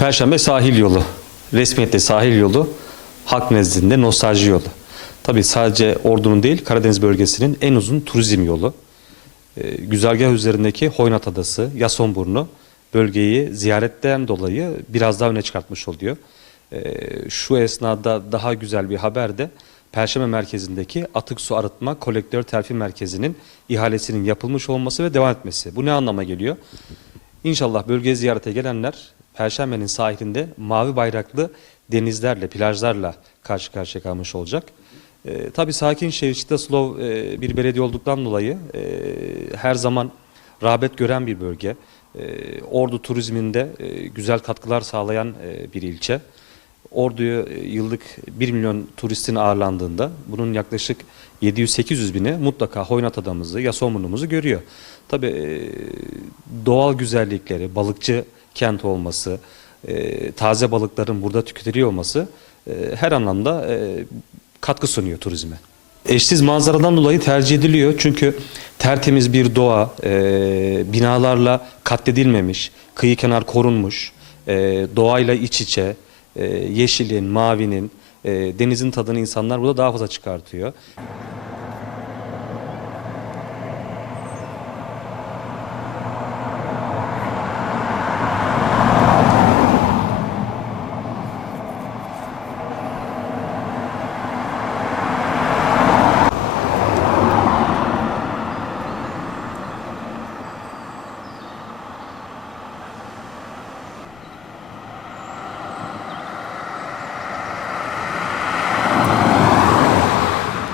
Perşembe sahil yolu. Resmiyetle sahil yolu. Halk nezdinde nostalji yolu. Tabii sadece Ordu'nun değil Karadeniz bölgesinin en uzun turizm yolu. Ee, güzergah üzerindeki Hoynat Adası, Yasonburnu bölgeyi ziyaretten dolayı biraz daha öne çıkartmış oluyor. Ee, şu esnada daha güzel bir haber de Perşembe merkezindeki atık su arıtma kolektör terfi merkezinin ihalesinin yapılmış olması ve devam etmesi. Bu ne anlama geliyor? İnşallah bölgeye ziyarete gelenler Perşembe'nin sahilinde mavi bayraklı denizlerle, plajlarla karşı karşıya kalmış olacak. Ee, tabii sakin şehir Çitaslov e, bir belediye olduktan dolayı e, her zaman rağbet gören bir bölge. E, Ordu turizminde e, güzel katkılar sağlayan e, bir ilçe. Ordu'ya e, yıllık 1 milyon turistin ağırlandığında bunun yaklaşık 700-800 bini mutlaka Hoynat Adamızı, Yasomunumuzu görüyor. Tabii e, doğal güzellikleri, balıkçı kent olması, e, taze balıkların burada tüketiliyor olması e, her anlamda e, katkı sunuyor turizme. Eşsiz manzaradan dolayı tercih ediliyor çünkü tertemiz bir doğa, e, binalarla katledilmemiş, kıyı kenar korunmuş, e, doğayla iç içe, e, yeşilin, mavinin, e, denizin tadını insanlar burada daha fazla çıkartıyor.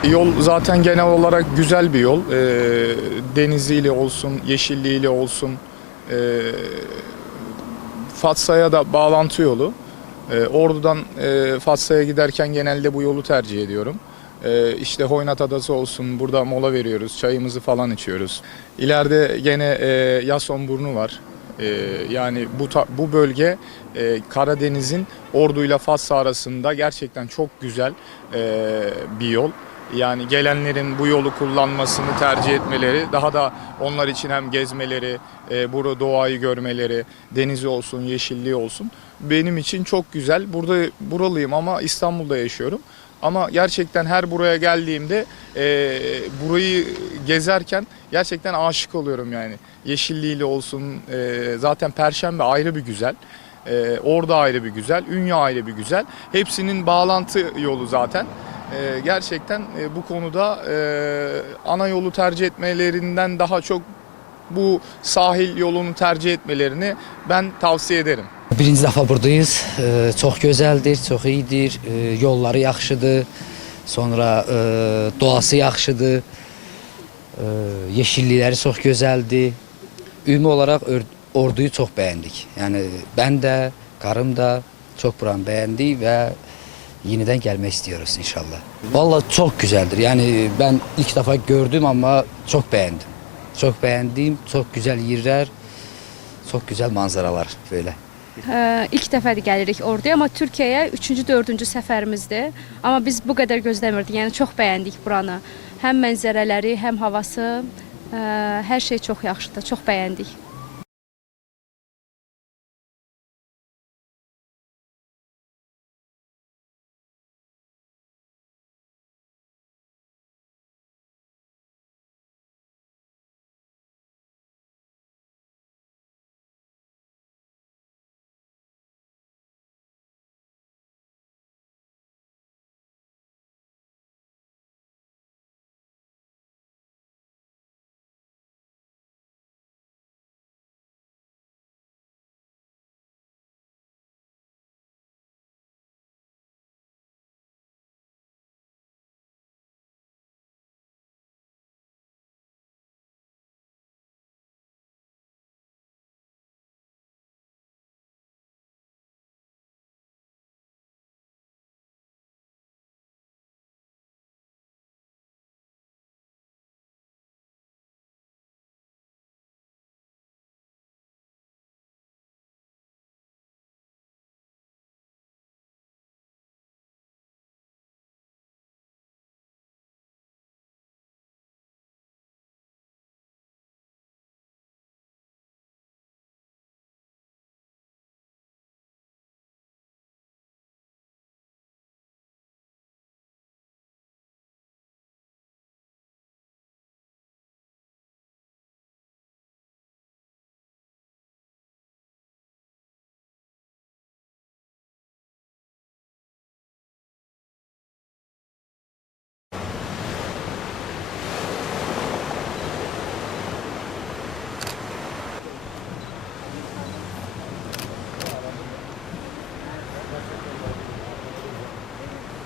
Yol zaten genel olarak güzel bir yol. Ee, deniziyle olsun, yeşilliğiyle olsun. Ee, Fatsa'ya da bağlantı yolu. Ee, Ordu'dan e, Fatsa'ya giderken genelde bu yolu tercih ediyorum. Ee, işte Hoynat Adası olsun, burada mola veriyoruz, çayımızı falan içiyoruz. İleride gene e, Yasonburnu var. Ee, yani bu bu bölge e, Karadeniz'in Ordu ile Fatsa arasında gerçekten çok güzel e, bir yol. Yani gelenlerin bu yolu kullanmasını tercih etmeleri, daha da onlar için hem gezmeleri, e, burada doğayı görmeleri, denizi olsun, yeşilliği olsun benim için çok güzel. Burada buralıyım ama İstanbul'da yaşıyorum. Ama gerçekten her buraya geldiğimde e, burayı gezerken gerçekten aşık oluyorum yani. Yeşilliğiyle olsun, e, zaten Perşembe ayrı bir güzel. E, orada ayrı bir güzel, Ünye ayrı bir güzel. Hepsinin bağlantı yolu zaten. E, gerçekten e, bu konuda e, ana yolu tercih etmelerinden daha çok bu sahil yolunu tercih etmelerini ben tavsiye ederim. Birinci dəfə buradayız. Ee, Çox gözəldir, çox iyidir. Ee, Yolları yaxşıdır. Sonra e, doğası yaxşıdır. Ee, Yeşillikləri çox gözəldir. Ümumi olaraq Ör- Orduyu çox bəyəndik. Yəni mən də, qarım da çox buranı bəyəndik və yenidən gəlmək istiyoruz inşallah. Vallahi çok güzeldir. Yani ben ilk defa gördüm ama çok beğendim. Çok beğendim. Çok güzel yerler. Çok güzel manzaralar böyle. Ə, İlk dəfədir gəlirik orduya, amma Türkiyəyə 3-cü, 4-cü səfərimizdir. Amma biz bu qədər gözləmirdik. Yəni çox bəyəndik buranı. Həm mənzərələri, həm havası, ə, hər şey çox yaxşıdır. Çox bəyəndik.